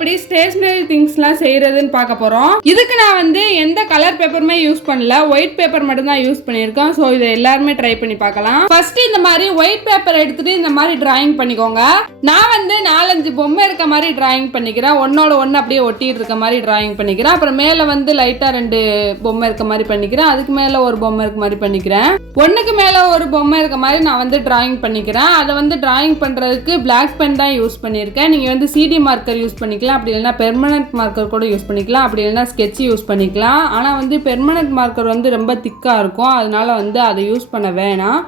எப்படி ஸ்டேஷனரி திங்ஸ்லாம் செய்யறதுன்னு பார்க்க போறோம். இதுக்கு நான் வந்து எந்த கலர் பேப்பருமே யூஸ் பண்ணல, ஒயிட் பேப்பர் மட்டும் தான் யூஸ் பண்ணியிருக்கேன். ஸோ இதை எல்லாருமே ட்ரை பண்ணி பார்க்கலாம். ஃபர்ஸ்ட் இந்த மாதிரி ஒயிட் பேப்பர் எடுத்துட்டு இந்த மாதிரி டிராயிங் பண்ணிக்கோங்க. நான் வந்து 4-5 பொம்மை இருக்க மாதிரி டிராயிங் பண்ணிக்கிறேன். ஒன்னோட ஒன்று அப்படியே ஒட்டிட்டு இருக்க மாதிரி டிராயிங் பண்ணிக்கிறேன். அப்புறம் மேலே வந்து லைட்டாக 2 பொம்மை இருக்க மாதிரி பண்ணிக்கிறேன். அதுக்கு மேலே ஒரு பொம்மை இருக்க மாதிரி பண்ணிக்கிறேன். ஒன்றுக்கு மேலே ஒரு பொம்மை இருக்க மாதிரி நான் வந்து டிராயிங் பண்ணிக்கிறேன். அதை வந்து டிராயிங் பண்ணுறதுக்கு பிளாக் பென் தான் யூஸ் பண்ணியிருக்கேன். நீங்கள் வந்து சிடி மார்க்கர் யூஸ் பண்ணிக்கலாம், அப்படி இல்லைன்னா பெர்மனன்ட் மார்க்கர் கூட யூஸ் பண்ணிக்கலாம், அப்படி இல்லைன்னா ஸ்கெட்ச் யூஸ் பண்ணிக்கலாம். ஆனால் வந்து பெர்மனன்ட் மார்க்கர் வந்து ரொம்ப திக்காக இருக்கும், அதனால வந்து அதை யூஸ் பண்ண வேணாம்.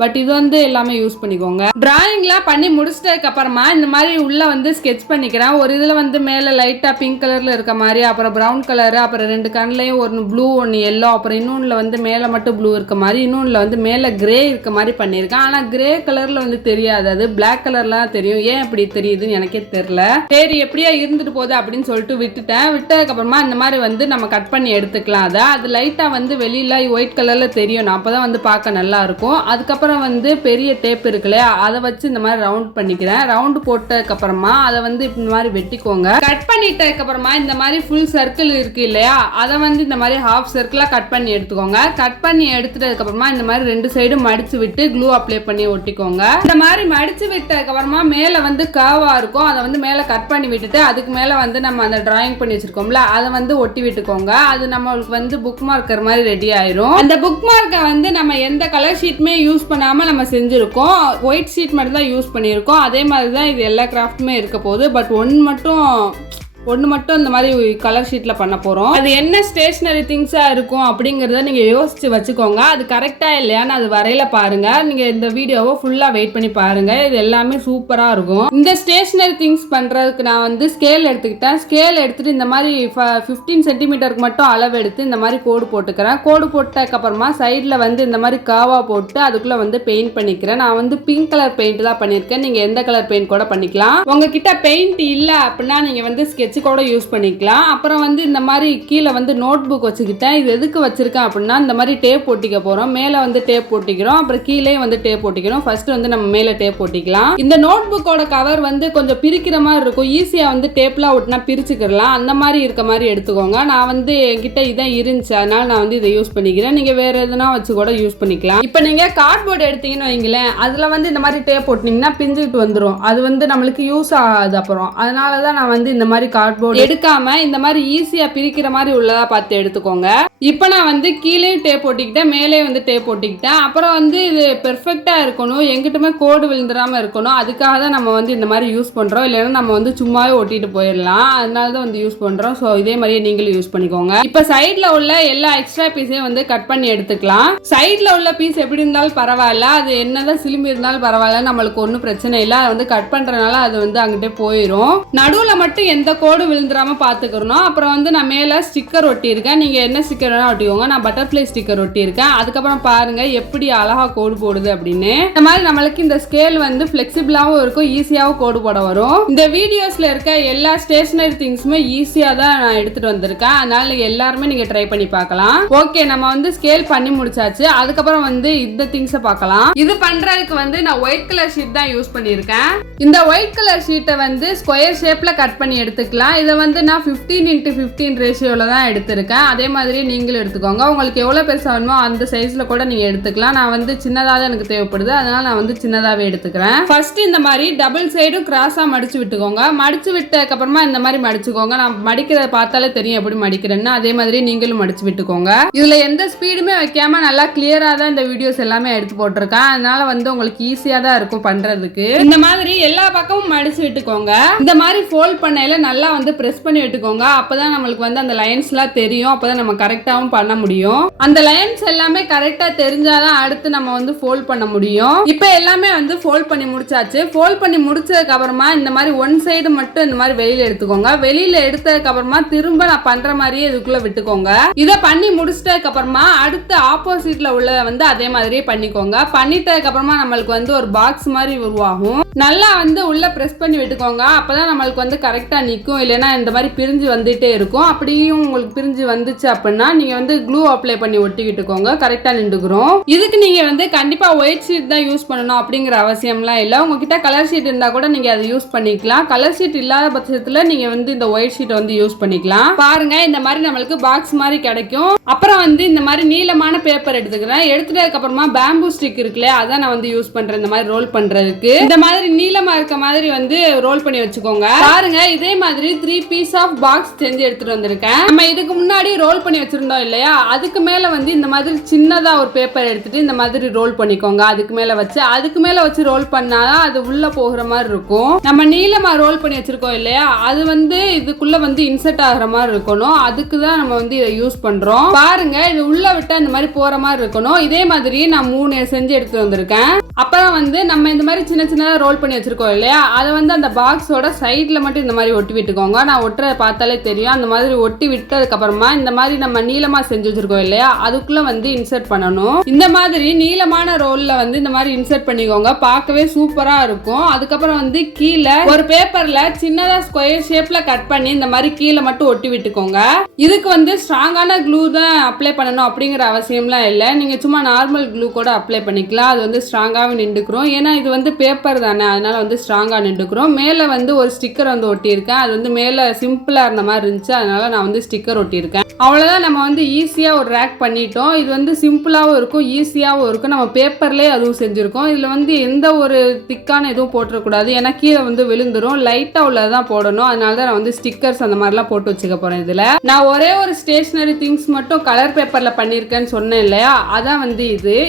பட் இது வந்து எல்லாமே யூஸ் பண்ணிக்கோங்க. டிராயிங்லாம் பண்ணி முடிச்சிட்டதுக்கு அப்புறமா இந்த மாதிரி உள்ள வந்து ஸ்கெட்ச் பண்ணிக்கிறேன். ஒரு இதில் வந்து மேலே லைட்டாக பிங்க் கலரில் இருக்க மாதிரி, அப்புறம் ப்ரௌன் கலரு, அப்புறம் 2 கண்ணுலையும் ஒன்று ப்ளூ ஒன்று எல்லோ, அப்புறம் இன்னொன்றில் வந்து மேலே மட்டும் ப்ளூ இருக்க மாதிரி, இன்னொன்றில் வந்து மேலே கிரே இருக்க மாதிரி பண்ணியிருக்கேன். ஆனால் கிரே கலரில் வந்து தெரியாது, அது பிளாக் கலர்லாம் தெரியும். ஏன் அப்படி தெரியுதுன்னு எனக்கே தெரில. சரி எப்படியா இருந்துட்டு போகுது அப்படின்னு சொல்லிட்டு விட்டுட்டேன். விட்டதுக்கப்புறமா இந்த மாதிரி வந்து நம்ம கட் பண்ணி எடுத்துக்கலாம். அது லைட்டாக வந்து வெளியில் ஒயிட் கலரில் தெரியணும், அப்போ தான் வந்து பார்க்க நல்லா இருக்கும். அதுக்கப்புறம் வந்து பெரிய டேப் இருக்குல்ல, அதை வச்சு இந்த மாதிரி ரவுண்ட் பண்ணிக்கிறேன். ரவுண்ட் போட்டதுக்கு அப்புறமா அதை வந்து இந்த மாதிரி வெட்டிக்கோங்க. கட் பண்ணிட்டதுக்கு அப்புறமா இந்த மாதிரி ஃபுல் சர்க்கிள் இருக்கு இல்லையா, அதை வந்து இந்த மாதிரி ஹாஃப் சர்க்கிளா கட் பண்ணி எடுத்துக்கோங்க. கட் பண்ணி எடுத்துட்டதுக்கு அப்புறமா இந்த மாதிரி 2 சைடும் மடிச்சு விட்டு க்ளூ அப்ளை பண்ணி ஒட்டிக்கோங்க. இந்த மாதிரி மடிச்சு விட்டதுக்கு அப்புறமா மேல வந்து கர்வா இருக்கும், அதை வந்து மேல கட் பண்ணி விட்டுட்டு அதுக்கு மேல வந்து நம்ம அந்த டிராயிங் பண்ணி வச்சிருக்கோம்ல, அதை வந்து ஒட்டி விட்டுக்கோங்க. அது நம்மளுக்கு வந்து புக் மார்க்கர் மாதிரி ரெடி ஆயிரும். அந்த புக் மார்க்கை வந்து நம்ம எந்த கலர் ஷீட்டுமே யூஸ் பண்ணாம நம்ம செஞ்சிருக்கோம், ஒயிட் ஷீட் மட்டும் தான் யூஸ் பண்ணியிருக்கோம். அதே மாதிரி தான் இது எல்லா கிராஃப்ட்டுமே இருக்க போகுது. பட் ஒன்று மட்டும் இந்த மாதிரி கலர் ஷீட்டில் பண்ண போகிறோம். அது என்ன ஸ்டேஷ்னரி திங்ஸாக இருக்கும் அப்படிங்கிறத நீங்கள் யோசிச்சு வச்சுக்கோங்க. அது கரெக்டாக இல்லையான்னு அது வரையில பாருங்கள். நீங்கள் இந்த வீடியோவை ஃபுல்லாக வெயிட் பண்ணி பாருங்கள், இது எல்லாமே சூப்பராக இருக்கும். இந்த ஸ்டேஷ்னரி திங்ஸ் பண்ணுறதுக்கு நான் வந்து ஸ்கேல் எடுத்துக்கிட்டேன். ஸ்கேல் எடுத்துகிட்டு இந்த மாதிரி 15 சென்டிமீட்டருக்கு மட்டும் அளவு எடுத்து இந்த மாதிரி கோடு போட்டுக்கிறேன். கோடு போட்டதுக்கப்புறமா சைடில் வந்து இந்த மாதிரி கர்வா போட்டு அதுக்குள்ளே வந்து பெயிண்ட் பண்ணிக்கிறேன். நான் வந்து பிங்க் கலர் பெயிண்ட் தான் பண்ணியிருக்கேன், நீங்கள் எந்த கலர் பெயிண்ட் கூட பண்ணிக்கலாம். உங்ககிட்ட பெயிண்ட் இல்லை அப்படின்னா நீங்கள் வந்து ஸ்கெட்ச் கூட யூஸ் பண்ணிக்கலாம். அப்புறம் வந்து இந்த மாதிரி கீழே வந்து நோட் புக் வச்சுக்கிட்டேன். இது எதுக்கு வச்சிருக்கேன் அப்படின்னா இந்த மாதிரி டேப் ஒட்டிக்க போறோம். மேலே வந்து டேப் ஒட்டிக்கிறோம், அப்புறம் கீழே வந்து டேப் ஒட்டிக்கிறோம். ஃபர்ஸ்ட் வந்து நம்ம மேலே டேப் ஒட்டிக்கலாம். இந்த நோட் புக்கோட கவர் வந்து கொஞ்சம் பிரிக்கிற மாதிரி இருக்கும், ஈஸியா வந்து டேப்லாம் ஒட்டினா பிரிச்சுக்கலாம். அந்த மாதிரி இருக்க மாதிரி எடுத்துக்கோங்க. நான் வந்து என்கிட்ட இதான் இருந்துச்சு, அதனால நான் வந்து இதை யூஸ் பண்ணிக்கிறேன். நீங்க வேற எதுனா வச்சு கூட யூஸ் பண்ணிக்கலாம். இப்போ நீங்க கார்ட்போர்டு எடுத்தீங்கன்னு வைங்களேன், அதுல வந்து இந்த மாதிரி டேப் ஒட்டினீங்கன்னா பிஞ்சுட்டு வந்துடும், அது வந்து நம்மளுக்கு யூஸ் ஆகாது. அப்புறம் அதனாலதான் நான் வந்து இந்த மாதிரி கார்ட்போர்டு எடுக்காம இந்த மாதிரி ஈஸியா பிரிக்கிற மாதிரி உள்ளதா பார்த்து எடுத்துக்கோங்க. இப்போ நான் வந்து கீழே டேப் ஒட்டிக்கிட்டேன், மேலே வந்து டேப் ஒட்டிக்கிட்டேன். அப்புறம் வந்து இது பெர்ஃபெக்டா இருக்கணும், எங்கிட்டுமே கோடு விழுந்துடாம இருக்கணும். அதுக்காக தான் நம்ம வந்து இந்த மாதிரி யூஸ் பண்றோம். இல்லைன்னா நம்ம வந்து சும்மாவே ஒட்டிட்டு போயிடலாம், அதனால தான் வந்து யூஸ் பண்றோம். ஸோ இதே மாதிரியே நீங்களும் யூஸ் பண்ணிக்கோங்க. இப்போ சைட்ல உள்ள எல்லா எக்ஸ்ட்ரா பீஸையும் வந்து கட் பண்ணி எடுத்துக்கலாம். சைட்ல உள்ள பீஸ் எப்படி இருந்தாலும் பரவாயில்ல, அது என்னதான் சிலும்பி இருந்தாலும் பரவாயில்ல, நம்மளுக்கு ஒன்றும் பிரச்சனை இல்லை. அதை வந்து கட் பண்றதுனால அது வந்து அங்கிட்டே போயிடும். நடுவில் மட்டும் எந்த கோடு விழுந்துடாம பார்த்துக்கணும். அப்புறம் வந்து நான் மேலே ஸ்டிக்கர் ஒட்டியிருக்கேன், நீங்கள் என்ன ஸ்டிக்கர் வேணா ஒட்டிக்கோங்க. நான் பட்டர்ஃப்ளை ஸ்டிக்கர் ஒட்டியிருக்கேன். அதுக்கப்புறம் பாருங்க எப்படி அழகா கோடு போடுது அப்படின்னு. இந்த மாதிரி நம்மளுக்கு இந்த ஸ்கேல் வந்து ஃபிளெக்சிபிளாகவும் இருக்கும், ஈஸியாகவும் கோடு போட வரும். இந்த வீடியோஸ்ல இருக்க எல்லா ஸ்டேஷனரி திங்ஸுமே ஈஸியாக தான் நான் எடுத்துட்டு வந்திருக்கேன், அதனால எல்லாருமே நீங்க ட்ரை பண்ணி பார்க்கலாம். ஓகே, நம்ம வந்து ஸ்கேல் பண்ணி முடிச்சாச்சு. அதுக்கப்புறம் வந்து இந்த திங்ஸை பார்க்கலாம். இது பண்றதுக்கு வந்து நான் ஒயிட் கலர் ஷீட் தான் யூஸ் பண்ணியிருக்கேன். இந்த ஒயிட் கலர் ஷீட்டை வந்து ஸ்கொயர் ஷேப்ல கட் பண்ணி எடுத்துக்கலாம். இதை வந்து நான் 15:15 ரேஷியோல தான் எடுத்திருக்கேன். அதே மாதிரி நீங்களும் எடுத்துக்கோங்க. உங்களுக்கு எவ்வளோ பெருசாக வேணுமோ அந்த சைஸ்ல கூட நீங்க எடுத்துக்கலாம். நான் வந்து சின்னதாக தான் எனக்கு தேவைப்படுது, அதனால நான் வந்து சின்னதாகவே எடுத்துக்கிறேன். ஃபர்ஸ்ட் இந்த மாதிரி டபுள் சைடும் கிராஸா மடிச்சு விட்டுக்கோங்க. மடிச்சு விட்டதுக்கு அப்புறமா இந்த மாதிரி மடிச்சுக்கோங்க. நான் மடிக்கிறத பார்த்தாலே தெரியும் எப்படி மடிக்கிறேன்னு, அதே மாதிரி நீங்களும் மடிச்சு விட்டுக்கோங்க. இதுல எந்த ஸ்பீடுமே வைக்காம நல்லா கிளியரா தான் இந்த வீடியோஸ் எல்லாமே எடுத்து போட்டிருக்கேன், அதனால வந்து உங்களுக்கு ஈஸியா தான் இருக்கும் பண்றதுக்கு. இந்த மாதிரி எல்லா பக்கமும் மடிச்சு விட்டுக்கோங்க. இந்த மாதிரி ஃபோல்ட் பண்ணையில நல்லா வந்து பிரஸ் பண்ணி விட்டுக்கோங்க. அப்பதான் நம்மளுக்கு வந்து அந்த லைன்ஸ்லாம் தெரியும், அப்பதான் நம்ம கரெக்டாகவும் பண்ண முடியும். அந்த லைன்ஸ் எல்லாமே கரெக்டா தெரிஞ்சாதான் அடுத்து நம்ம வந்து ஃபோல்ட் பண்ண முடியும். இப்போ எல்லாமே வந்து ஃபோல்ட் பண்ணி முடிச்சாச்சு. ஃபோல்ட் பண்ணி முடிச்சதுக்கு அப்புறமா இந்த மாதிரி ஒன் சைடு மட்டும் இந்த மாதிரி வெளியில எடுத்துக்கோங்க. வெளியில எடுத்ததுக்கு அப்புறமா திரும்ப நான் பண்ற மாதிரியே இதுக்குள்ள விட்டுக்கோங்க. இதை பண்ணி முடிச்சிட்டதுக்கு அப்புறமா அடுத்து ஆப்போசிட்ல உள்ளதை வந்து அதே மாதிரியே பண்ணிக்கோங்க. பண்ணிட்டதுக்கு அப்புறமா நம்மளுக்கு வந்து ஒரு பாக்ஸ் மாதிரி உருவாகும். நல்லா வந்து உள்ள பிரஸ் பண்ணி விட்டுக்கோங்க, அப்பதான் நம்மளுக்கு வந்து கரெக்டா நிற்கும். இல்லைன்னா இந்த மாதிரி பிரிஞ்சு வந்துட்டே இருக்கும். அப்படியும் உங்களுக்கு பிரிஞ்சு வந்துச்சு அப்படின்னா நீங்க வந்து க்ளூ அப்ளை பண்ணி ஒட்டிக்கிட்டுக்கோங்க, கரெக்டா நின்றுக்கிறோம். இதுக்கு நீங்க வந்து கண்டிப்பா ஒயிட் ஷீட் தான் யூஸ் பண்ணணும் அப்படிங்கிற அவசியம்லாம் இல்லை. உங்ககிட்ட கலர் ஷீட் இருந்தா கூட நீங்க அதை யூஸ் பண்ணிக்கலாம். கலர் ஷீட் இல்லாத பட்சத்துல நீங்க வந்து இந்த ஒயிட் ஷீட் வந்து யூஸ் பண்ணிக்கலாம். பாருங்க இந்த மாதிரி நம்மளுக்கு பாக்ஸ் மாதிரி கிடைக்கும். அப்புறம் வந்து இந்த மாதிரி நீளமான பேப்பர் எடுத்துக்கிறேன். எடுத்துட்டதுக்கு அப்புறமா பேம்பூ ஸ்டிக் இருக்குல்ல, அதான் நான் வந்து யூஸ் பண்றேன் இந்த மாதிரி ரோல் பண்றதுக்கு. இந்த மாதிரி நீளமா இருக்க மாதிரி வந்து ரோல் பண்ணி வச்சுக்கோங்க. பாருங்க இதே மாதிரி 3 பீஸ் ஆஃப் பாக்ஸ் செஞ்சு எடுத்துட்டு வந்திருக்கேன். நம்ம இதுக்கு முன்னாடி ரோல் பண்ணி வச்சிருந்தோம் இல்லையா, அதுக்கு மேல வந்து இந்த மாதிரி சின்னதா ஒரு பேப்பர் எடுத்துட்டு இந்த மாதிரி ரோல் பண்ணிக்கோங்க. அதுக்கு மேல வச்சு ரோல் பண்ணாதான் அது உள்ள போகிற மாதிரி இருக்கும். நம்ம நீளமா ரோல் பண்ணி வச்சிருக்கோம் இல்லையா, அது வந்து இதுக்குள்ள வந்து இன்சர்ட் ஆகிற மாதிரி இருக்கணும். அதுக்கு தான் நம்ம வந்து இதை யூஸ் பண்றோம். பாருங்க இது உள்ள விட்டா இந்த மாதிரி போற மாதிரி இருக்கணும். இதே மாதிரி நான் 3 செஞ்சு எடுத்து வந்திருக்கேன். அப்புறம் வந்து நம்ம இந்த மாதிரி சின்ன சின்னதா ரோல் பண்ணி வச்சிருக்கோம் இல்லையா, அதை வந்து அந்த பாக்ஸோட சைட்ல மட்டும் இந்த மாதிரி ஒட்டி விட்டுக்கோங்க. நான் ஒட்டுறத பார்த்தாலே தெரியும். அந்த மாதிரி ஒட்டி விட்டதுக்கு அப்புறமா இந்த மாதிரி நம்ம நீளமா செஞ்சு வச்சிருக்கோம் இல்லையா, அதுக்குள்ள வந்து இன்சர்ட் பண்ணணும். இந்த மாதிரி நீளமான ரோல்ல வந்து இந்த மாதிரி இன்சர்ட் பண்ணிக்கோங்க. பார்க்கவே சூப்பரா இருக்கும். அதுக்கப்புறம் வந்து கீழே ஒரு பேப்பர்ல சின்னதா ஸ்கொயர் ஷேப்ல கட் பண்ணி இந்த மாதிரி கீழே மட்டும் ஒட்டி விட்டுக்கோங்க. இதுக்கு வந்து ஸ்ட்ராங்கான க்ளூ தான் அப்ளை பண்ணணும் அப்படிங்கிற அவசியம்லாம் இல்லை. நீங்க சும்மா நார்மல் க்ளூ கூட அப்ளை பண்ணிக்கலாம். அது வந்து ஸ்ட்ராங்காவே நின்றுக்கிறோம். ஏன்னா இது வந்து பேப்பர் தானே, அதனால வந்து ஸ்ட்ராங்கா நின்றுக்கிறோம். மேல வந்து ஒரு ஸ்டிக்கர் வந்து ஒட்டியிருக்கேன். அது வந்து மேல சிம்பிளா இருந்த மாதிரி இருந்துச்சு, அதனால நான் வந்து ஸ்டிக்கர் ஒட்டியிருக்கேன். அவ்வளவுதான். நம்ம வந்து ஈஸியா ஒரு ரேக் பண்ணிட்டோம். இது வந்து சிம்பிளாவும் இருக்கும், ஈஸியாவும் இருக்கும். நம்ம பேப்பர்லயே அதுவும் செஞ்சிருக்கோம். இதுல வந்து எந்த ஒரு திக்கான எதுவும் போட்டுறக்கூடாது, ஏன்னா கீழே வந்து விழுந்துரும். லைட்டா உள்ளதான் போடணும். அதனால தான் நான் வந்து ஸ்டிக்கர்ஸ் அந்த மாதிரிலாம் போட்டு வச்சுக்க போறேன். இதுல நான் ஒரே ஒரு ஸ்டேஷனரி திங்ஸ் மட்டும் கலர் பேப்பர்ல பண்ணிருக்கேன்னு சொன்னேன் இல்லையா, அதான் வந்து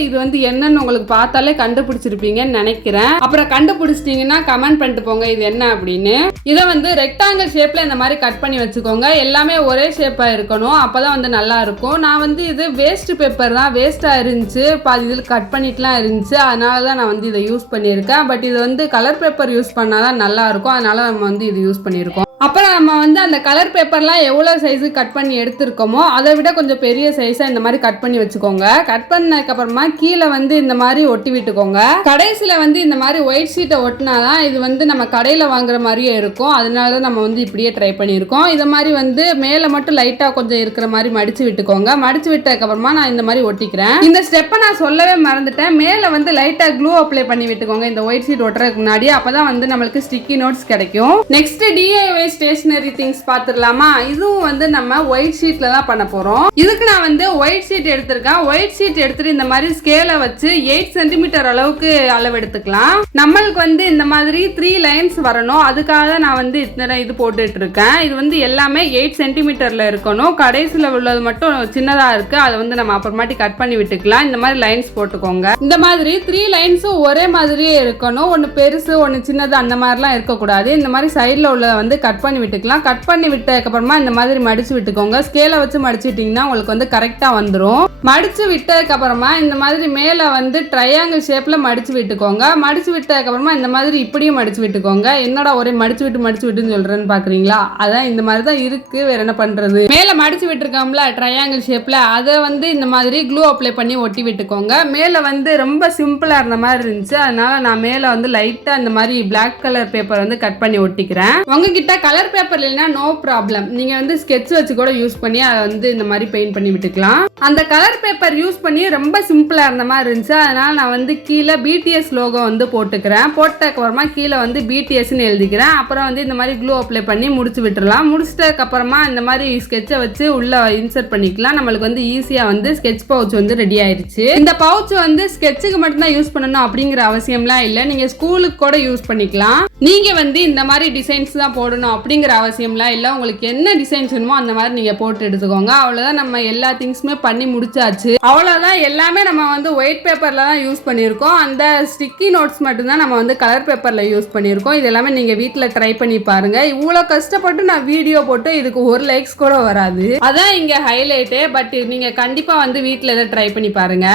இது வந்து என்னன்னு உங்களுக்கு பார்த்தாலே கண்டுபிடிச்சிருப்பீங்கன்னு நினைக்கிறேன். அப்புறம் கண்டுபிடிச்சிட்டீங்கன்னா கமெண்ட் பண்ணிட்டு போங்க இது என்ன அப்படின்னு. இதை வந்து ரெக்டாங்கிள் ஷேப்ல இந்த மாதிரி கட் பண்ணி வச்சுக்கோங்க. எல்லாமே ஒரே ஷேப்பா இருக்கணும், அப்பதான் வந்து நல்லா இருக்கும். நான் வந்து இது வேஸ்ட் பேப்பர் தான், வேஸ்டா இருந்துச்சு, பாதி இதில் கட் பண்ணிட்டுலாம் இருந்துச்சு, அதனால தான் நான் வந்து இதை யூஸ் பண்ணியிருக்கேன். பட் இது வந்து கலர் பேப்பர் யூஸ் பண்ணாதான் நல்லா இருக்கும், அதனால நம்ம வந்து இது யூஸ் பண்ணியிருக்கோம். அப்புறம் நம்ம வந்து அந்த கலர் பேப்பர்லாம் எவ்வளோ சைஸு கட் பண்ணி எடுத்துருக்கோமோ அதை விட கொஞ்சம் பெரிய சைஸாக இந்த மாதிரி கட் பண்ணி வச்சுக்கோங்க. கட் பண்ணதுக்கப்புறமா கீழே வந்து இந்த மாதிரி ஒட்டி விட்டுக்கோங்க. கடைசியில் வந்து இந்த மாதிரி ஒயிட் ஷீட்டை ஒட்டினாதான் இது வந்து நம்ம கடையில் வாங்குற மாதிரியே இருக்கும். அதனால தான் நம்ம வந்து இப்படியே ட்ரை பண்ணியிருக்கோம். இதை மாதிரி வந்து மேலே மட்டும் லைட்டாக கொஞ்சம் இருக்கிற மாதிரி மடித்து விட்டுக்கோங்க. மடித்து விட்டதுக்கப்புறமா நான் இந்த மாதிரி ஒட்டிக்கிறேன். இந்த ஸ்டெப்பை நான் சொல்லவே மறந்துட்டேன். மேலே வந்து லைட்டாக க்ளூ அப்ளை பண்ணி விட்டுக்கோங்க இந்த ஒயிட் ஷீட் ஒட்டுறதுக்கு முன்னாடி. அப்போ தான் வந்து நம்மளுக்கு ஸ்டிக்கி நோட்ஸ் கிடைக்கும். நெக்ஸ்ட் DIY ஸ்டேஷனரி திங்ஸ் பார்த்துடலாமா. இதுவும் வந்து நம்ம ஒயிட் ஷீட்ல தான் பண்ண போறோம். இதுக்கு நான் வந்து ஒயிட் ஷீட் எடுத்திருக்கேன். ஒயிட் ஷீட் எடுத்துட்டு இந்த மாதிரி ஸ்கேலை வச்சு 8 சென்டிமீட்டர் அளவுக்கு அளவு எடுத்துக்கலாம். நம்மளுக்கு வந்து இந்த மாதிரி 3 லைன்ஸ் வரணும். அதுக்காக நான் வந்து இத்தனை இது போட்டுட்டு இருக்கேன். இது வந்து எல்லாமே 8 சென்டிமீட்டர்ல இருக்கணும். கடைசியில் உள்ளது மட்டும் சின்னதா இருக்கு, அதை வந்து நம்ம அப்புறமாட்டி கட் பண்ணி விட்டுக்கலாம். இந்த மாதிரி லைன்ஸ் போட்டுக்கோங்க. இந்த மாதிரி 3 லைன்ஸும் ஒரே மாதிரியே இருக்கணும். ஒன்னு பெருசு ஒன்னு சின்னது அந்த மாதிரிலாம் இருக்கக்கூடாது. இந்த மாதிரி சைட்ல உள்ள வந்து கட் பண்ணி விட்டுக்கலாம். கட் பண்ணி விட்டதுக்கு அப்புறமா இந்த மாதிரி மடிச்சு விட்டுக்கோங்க. ஸ்கேலை வச்சு மடிச்சு விட்டீங்கன்னா உங்களுக்கு வந்து கரெக்டா வந்துடும். மடிச்சு விட்டதுக்கு அப்புறமா இந்த மாதிரி மேல வந்து ட்ரையாங்கிள் ஷேப்ல மடிச்சு விட்டுக்கோங்க. மடிச்சு விட்டதுக்கு அப்புறமா இந்த மாதிரி இப்படியும் மடிச்சு விட்டுக்கோங்க. என்னடா ஒரே மடிச்சு விட்டுன்னு சொல்றேன்னு பாக்குறீங்களா, அதான் இந்த மாதிரி தான் இருக்கு, வேற என்ன பண்றது. மேல மடிச்சு விட்டுருக்கோம்ல ட்ரையாங்கிள் ஷேப்ல, அதை வந்து இந்த மாதிரி க்ளூ அப்ளை பண்ணி ஒட்டி விட்டுக்கோங்க. மேல வந்து ரொம்ப சிம்பிளா இருந்த மாதிரி இருந்துச்சு, அதனால நான் மேல வந்து லைட்டா இந்த மாதிரி பிளாக் கலர் பேப்பர் வந்து கட் பண்ணி ஒட்டிக்கிறேன். உங்ககிட்ட கலர் பேப்பர் இல்லைன்னா நோ ப்ராப்ளம், நீங்க வந்து ஸ்கெட்ச் வச்சு கூட யூஸ் பண்ணி அதை வந்து இந்த மாதிரி பெயிண்ட் பண்ணி விட்டுக்கலாம். அந்த கலர் பேப்பர் யூஸ் பண்ணி ரொம்ப சிம்பிளா இருந்த மாதிரி இருந்துச்சு, அதனால நான் வந்து கீழே BTS லோகோ வந்து போட்டுக்கிறேன். போட்டதுக்கு அப்புறமா கீழே வந்து BTSன்னு எழுதிக்கிறேன். அப்புறம் வந்து இந்த மாதிரி க்ளூ அப்ளை பண்ணி முடிச்சு விட்டுறலாம். முடிச்சிட்டதுக்கு அப்புறமா இந்த மாதிரி ஸ்கெட்சை வச்சு உள்ள இன்சர்ட் பண்ணிக்கலாம். நம்மளுக்கு வந்து ஈஸியா வந்து ஸ்கெட்ச் பவுச் வந்து ரெடி ஆயிடுச்சு. இந்த பவுச் வந்து ஸ்கெட்சுக்கு மட்டும்தான் யூஸ் பண்ணணும் அப்படிங்கிற அவசியம்லாம் இல்லை, நீங்க ஸ்கூலுக்கு கூட யூஸ் பண்ணிக்கலாம். நீங்க வந்து இந்த மாதிரி டிசைன்ஸ் தான் போடணும் அப்படிங்கிற அவசியம்லாம் இல்லை. உங்களுக்கு என்ன டிசைன்ஸ் வேணுமோ அந்த மாதிரி நீங்க போட்டு எடுத்துக்கோங்க. அவ்வளவுதான், நம்ம எல்லா திங்ஸுமே பண்ணி முடிச்சாச்சு. அவ்வளவுதான், எல்லாமே நம்ம வந்து ஒயிட் பேப்பர்ல தான் யூஸ் பண்ணியிருக்கோம். அந்த ஸ்டிக்கி நோட்ஸ் மட்டும்தான் நம்ம வந்து கலர் பேப்பர்ல யூஸ் பண்ணியிருக்கோம். இது எல்லாமே நீங்க வீட்டில் ட்ரை பண்ணி பாருங்க. இவ்வளவு கஷ்டப்பட்டு நான் வீடியோ போட்டு இதுக்கு 1 லைக்ஸ் கூட வராது, அதான் இங்க ஹைலைட்டு. பட் நீங்க கண்டிப்பா வந்து வீட்டில் இதை ட்ரை பண்ணி பாருங்க.